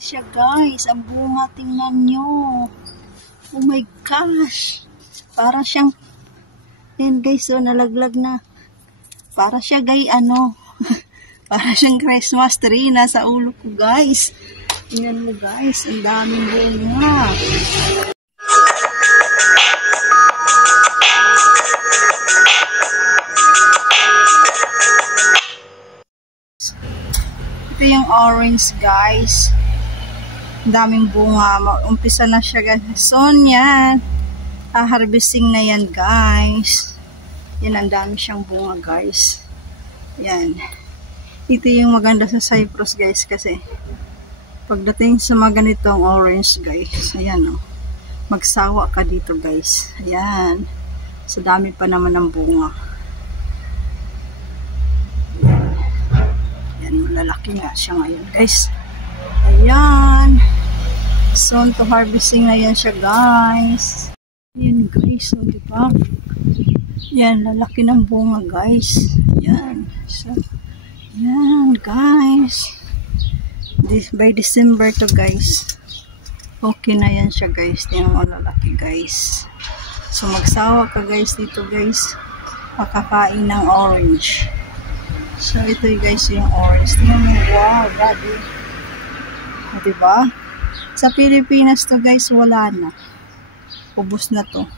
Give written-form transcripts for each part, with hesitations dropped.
Siya guys, ang bunga, tingnan nyo. Oh my gosh. Para siyang, yan guys, so nalaglag na. Para siya guys, para siyang Christmas tree nasa ulo ko guys. Tingnan mo guys, ang daming bunga. Ito yung orange guys. Daming bunga. Umpisa na siya guys. So yan. Harvesting na yan guys. Yan, ang dami siyang bunga guys. Yan. Ito yung maganda sa Cyprus guys kasi pagdating sa mga ganitong orange guys. Ayan o. Magsawa ka dito guys. Ayan. So dami pa naman ng bunga. Malalaki nga siya ngayon guys. Ayan, soon to harvesting na yan siya guys. Ayan guys, so diba, yan, lalaki ng bunga guys. Ayan, so ayan guys, by December to guys, okay na yan siya guys. Tingnan mo, lalaki guys. So magsawa ka guys dito guys, makakain ng orange. So, ito guys yung orange. Tingnan mo, wow, grabe. Diba? Sa Pilipinas to guys, wala na. Ubus na to.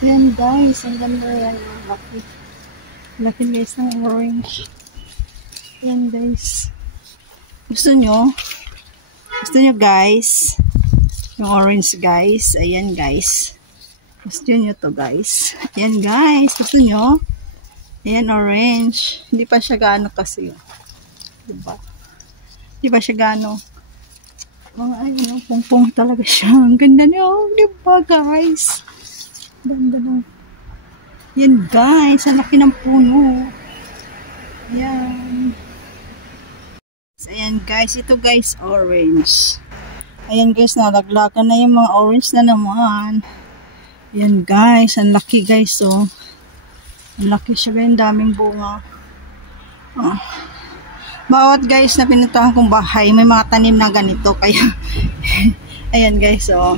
Yan guys, ang ganda yan. Laki. Laki guys ng orange. Yan guys. Gusto nyo? Gusto nyo guys? Yung orange guys. Ayan guys. Gusto nyo to guys. Ayan guys. Gusto nyo? Ayan, orange. Hindi pa siya gaano kasi. Diba? Hindi pa siya gaano. Mga ayun, pong-pong talaga siya. Ang ganda niya. Diba, guys? Ganda na. Yan, guys. Ang laki ng puno. Ayan. Ayan, guys. Ito, guys, orange. Ayan, guys. Nalaglagan na yung mga orange na naman. Ayan, guys. Ang laki, guys, oh. Ang laki siya, ang daming bunga. Oh. Bawat guys na pinuntahan kong bahay, may mga tanim na ganito. Kaya, ayan guys, oh.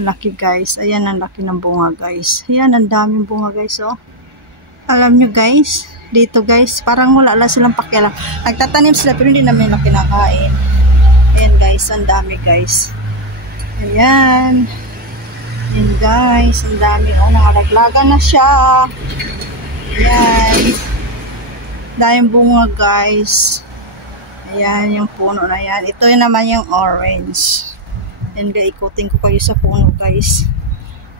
Ang laki guys. Ayan, ang laki ng bunga guys. Ayan, ang daming bunga guys, oh. Alam nyo guys, dito guys, parang wala lang silang pakialam. Nagtatanim sila pero hindi namin na kinakain. Ayan guys, ang dami guys. Ayan. Ayan guys, ang dami. Oh, nakalaglagan na siya. Ayan. Daming bunga guys. Ayan yung puno na yan. Ito yun naman yung orange. Ayan guys, ikutin ko kayo sa puno guys.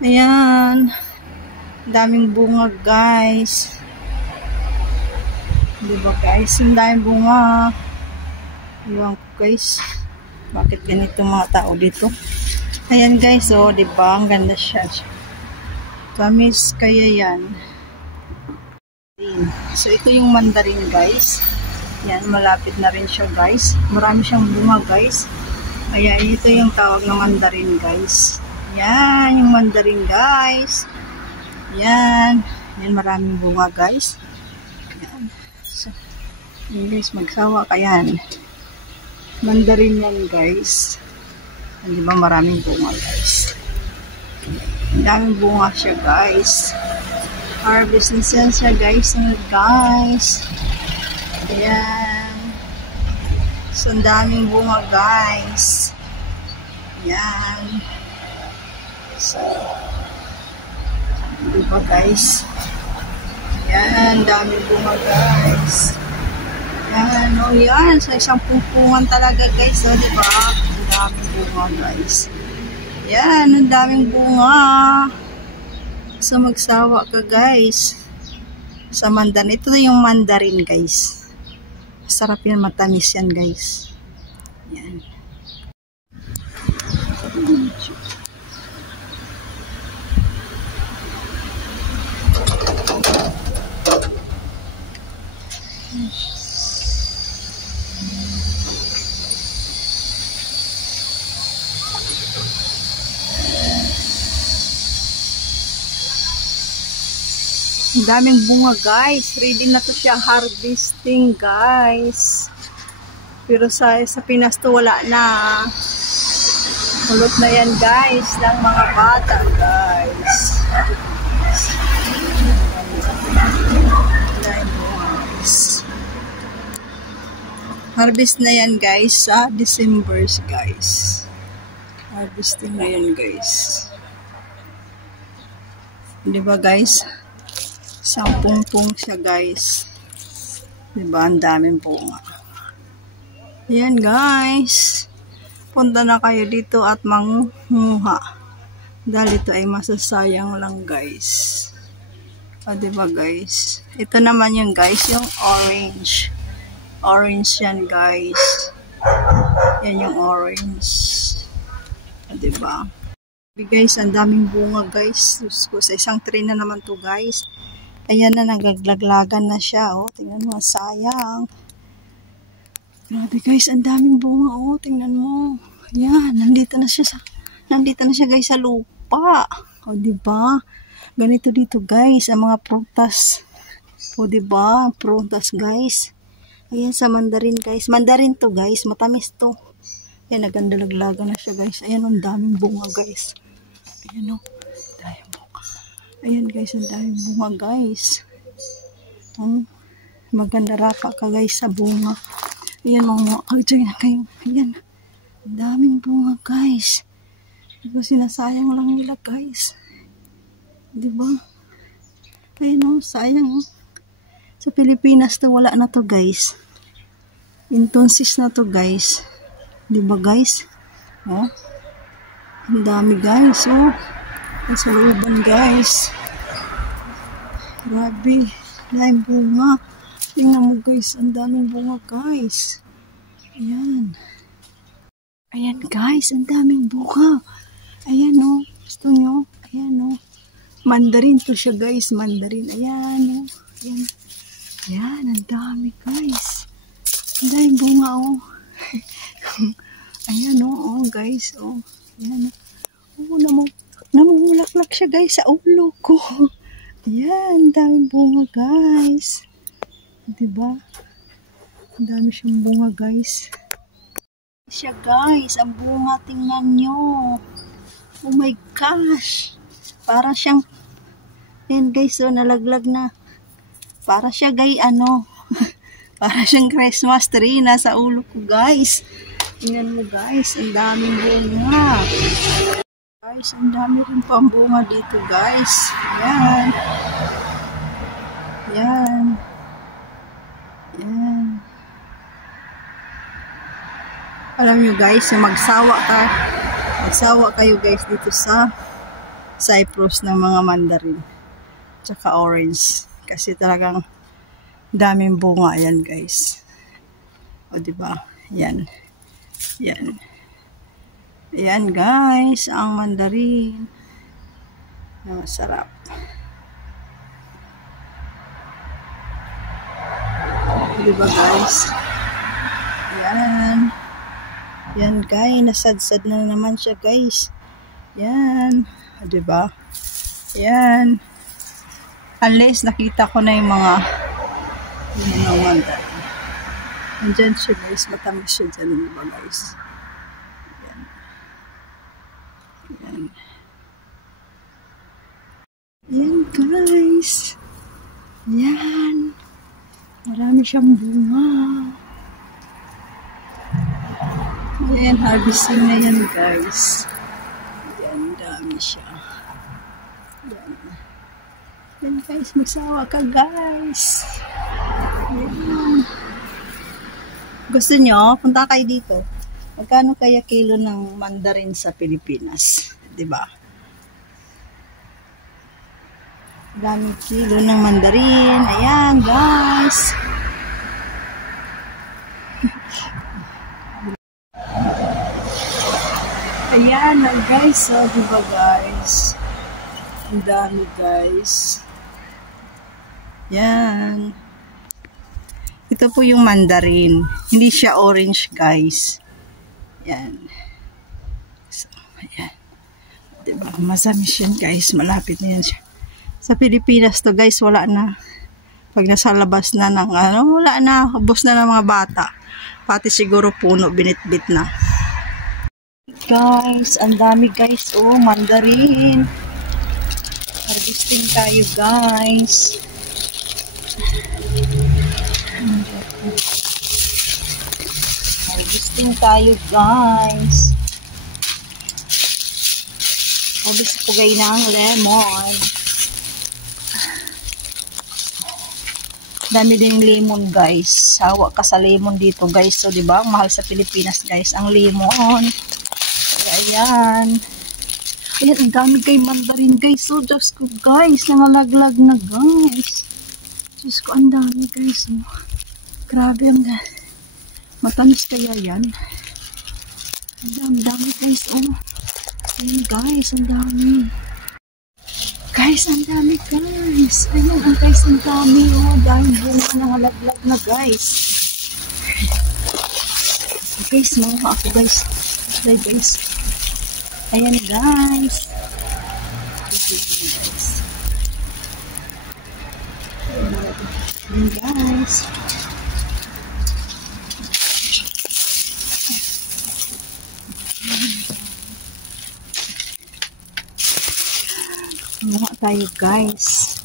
Ayan. Daming bunga guys. Diba guys? Ang daming bunga. Iwan ko guys. Bakit ganito mga tao dito? Ayan guys, oh, diba? Ang ganda siya. Tamis kaya yan. So, ito yung mandarin guys. Yan, malapit na rin siya guys. Marami siyang bunga guys. Ayan, ito yung tawag na mandarin guys. Yan, yung mandarin guys. Yan. Yan, maraming bunga guys. Yan. So, yan guys, magsawa ka yan. Mandarin yan guys. Hindi ba maraming bunga guys. Ang daming bunga siya guys. Harvest na siya guys. Guys. Ayan. So, ang daming bunga guys. Ayan. So, di ba guys? Ayan. Daming bunga guys. Ayan. O yan. So, isang pungpungan talaga guys. O, di ba? Daming bunga guys. Yan, ang daming bunga. So magsawa ka guys sa mandarin. Ito na yung mandarin guys. Masarap yan, matamis yan guys. Yan. Daming bunga guys. Ready na to siya harvesting guys. Pero sa Pinas to wala na. Kulot na yan guys ng mga bata guys. Harvest na yan guys sa December guys. Harvesting na yan guys. Diba guys? 10 pung siya guys. Diba? Ang daming bunga. Ayan guys. Punta na kayo dito at manguha. Dahil ito ay masasayang lang guys. O diba guys? Ito naman yung guys, yung orange. Orange yan guys. Yan yung orange. O diba? Guys, ang daming bunga guys. Sa isang tray na naman to guys. Ayan na, nagaglaglagan na siya. Oh, tingnan mo, sayang. Grabe guys, ang daming bunga. Oh, tingnan mo. Ayan, nandito na siya guys sa lupa. O, diba? Ganito dito guys, ang mga prutas. O, diba? Prutas guys. Ayan sa mandarin guys. Mandarin to guys, matamis to. Ayan, nagandalaglagan na siya guys. Ayan, ang daming bunga guys. Ayan o, daming bunga. Ayan guys, ang daming bunga guys. Maganda rapa ka guys sa bunga. Ayan, mga kagjoy na kayo. Ayan, ang daming bunga guys. Diba sinasayang lang nila guys. Diba? Ayan o, sayang o. Sa Pilipinas to wala na to guys. Intonsis na to guys. Diba guys? O. Ang dami guys, oh. Sa looban guys. Grabe. Daming bunga. Tingnan mo guys, ang daming bunga guys. Ayan. Ayan guys, ang daming bunga. Ayan oh. Gusto nyo? Ayan oh. Mandarin to siya guys, mandarin. Ayan oh. Ayan. Ayan, ang dami guys. Ang daming bunga oh. Ayan oh, guys oh. Ayan. Oh, namumulaklak siya guys sa ulo ko. Ayan, daming bunga guys. Diba? Ang dami siyang bunga guys. Siya guys, ang bunga, tingnan nyo. Oh my gosh. Para siyang, ayan guys, oh, nalaglag na. Para siya guys, para siyang Christmas tree na sa ulo ko guys. Tingnan mo guys, ang daming bunga. Guys, ang dami rin pambunga dito guys. Ayan. Ayan. Ayan. Alam nyo guys, magsawa kayo guys dito sa Cyprus ng mga mandarin. Tsaka orange. Kasi talagang daming bunga yan guys. O diba? Ayan. Yan. Yan guys, ang mandarin. Masarap. Diba guys? Yan. Yan guys, nasadsad na naman siya guys. Yan. Diba? Yan. Unless nakita ko na yung mga mandarin. Andyan siya guys, matamis siya dyan, diba guys? Yan. Yan. Yan guys. Yan. Marami siyang bunga. Yan, harvesting na yan guys. Yan, dami siya. Yan. Yan guys, magsawa ka guys. Yan. Gusto nyo, punta kayo dito. Magkano kaya kilo ng mandarin sa Pilipinas? Diba? Daming kilo ng mandarin. Ayan, guys. Ayan, guys. So, diba, guys? Ang dami, guys. Yan. Ito po yung mandarin. Hindi siya orange, guys. Yan. So, ayan. Diba? Masamis yan, guys. Malapit na yan siya. Sa Pilipinas to, guys, wala na. Pag nasa labas na ng, wala na. Ubos na ng mga bata. Pati siguro puno, binitbit na. Guys, ang dami guys. Oh, mandarin. Harvesting tayo guys. Harvesting tayo guys. Harvest ko gay ng lemon. Dami din lemon guys. Sawa ka sa lemon dito guys. So diba, mahal sa Pilipinas guys ang lemon. Kaya ayan. Ayan, ang dami kay mandarin guys. So Diyos ko guys, nangalaglag na guys. Diyos ko, ang dami guys. Oh. Grabe ang matamis kaya yan. Ang dami guys. Oh. Ayan guys, ang dami. Guys, ang dami guys. Ayan, ang guys, ang dami. Oh, dahil bunga nangalaglag na guys. Guys, mga ako guys. Ayan guys. Ayan guys. Ayan guys. Kumuha tayo guys.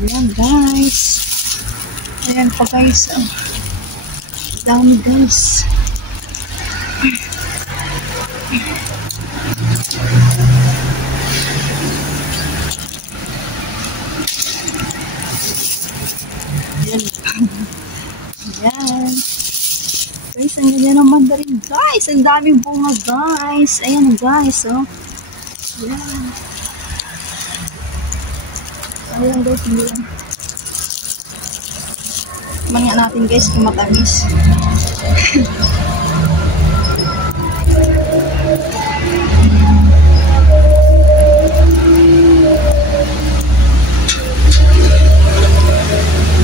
Ayan guys. Ayan pa guys. Dami guys. Ayan. Ayan. Guys, ang ganyan ang mandarin guys. Ang daming bunga guys. Ayan guys. Oh. Ayan. Ayan guys. Ayan. Tikman nga natin guys kung matamis.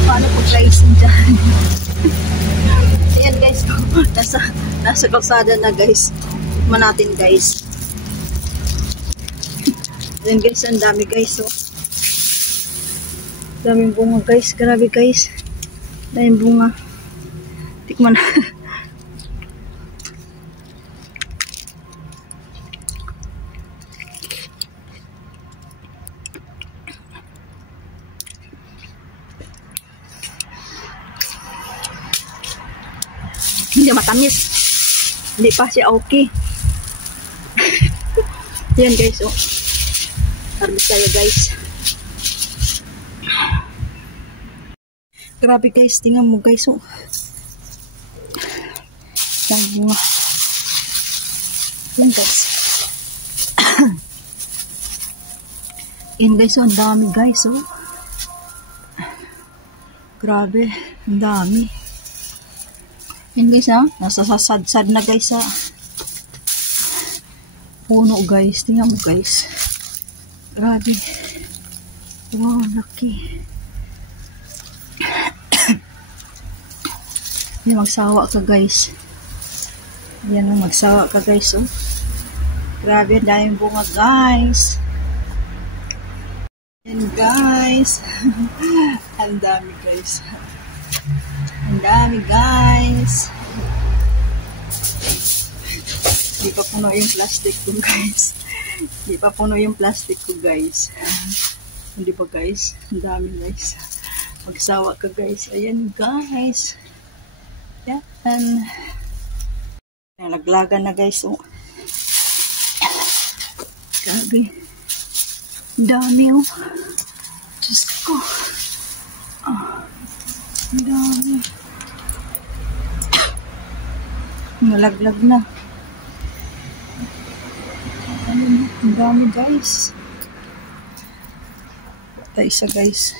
Paano po guys dyan? Ayan guys, nasa kalsada na guys. Tikman natin guys. Ayan guys, ang dami guys. Oh. Daming bunga guys, grabe guys. Daming bunga. Tikman na. Hindi matamis. Hindi pa siya okay. Yan guys, oh. Harvest tayo guys. Grabe guys, tingnan mo guys, oh. Yan bunga. Yan guys. Yan guys, oh, ang dami guys, oh. Grabe, ang dami. Yan guys, ha? Nasa sad na guys, ha? Puno guys, tingnan mo guys. Grabe. Wow, laki. Yan, magsawa ka guys. Yan, magsawa ka guys, oh. Grabe, daming bunga guys. Yan guys. Ang dami guys. Ang dami guys. Hindi pa puno yung plastic ko guys. Hindi pa puno yung plastic ko guys. Hindi pa guys. Ang dami guys. Magsawa ka guys. Ayan guys. Yan. Nalaglagan na guys. Oh. Grabe. Ang dami oh. Diyos ko. Ang dami. Nalaglag na. Ang dami guys. Ito isa guys.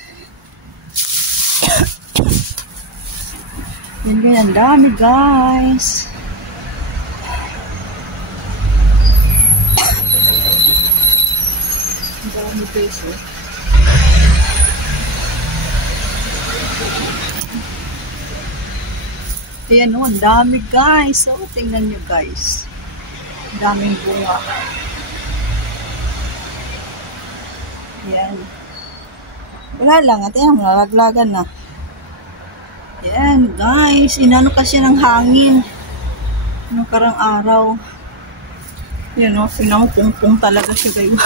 Yan guys, ang dami guys. Ang dami guys oh. Ayan o, ang dami guys. So, tingnan nyo guys. Daming bunga. Yan. Wala lang. At yan, nalaglagan na. Yan, guys. Inano kasi ng hangin. Nung karang araw. Yan, o. Pinamupungpong talaga siya, guys.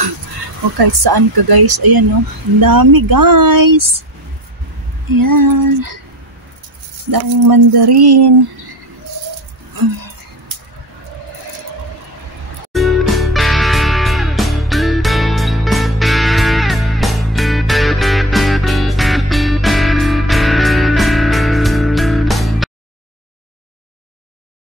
O kahit saan ka, guys. Ayan, o. Ang dami, guys. Ayan. Daming mandarin.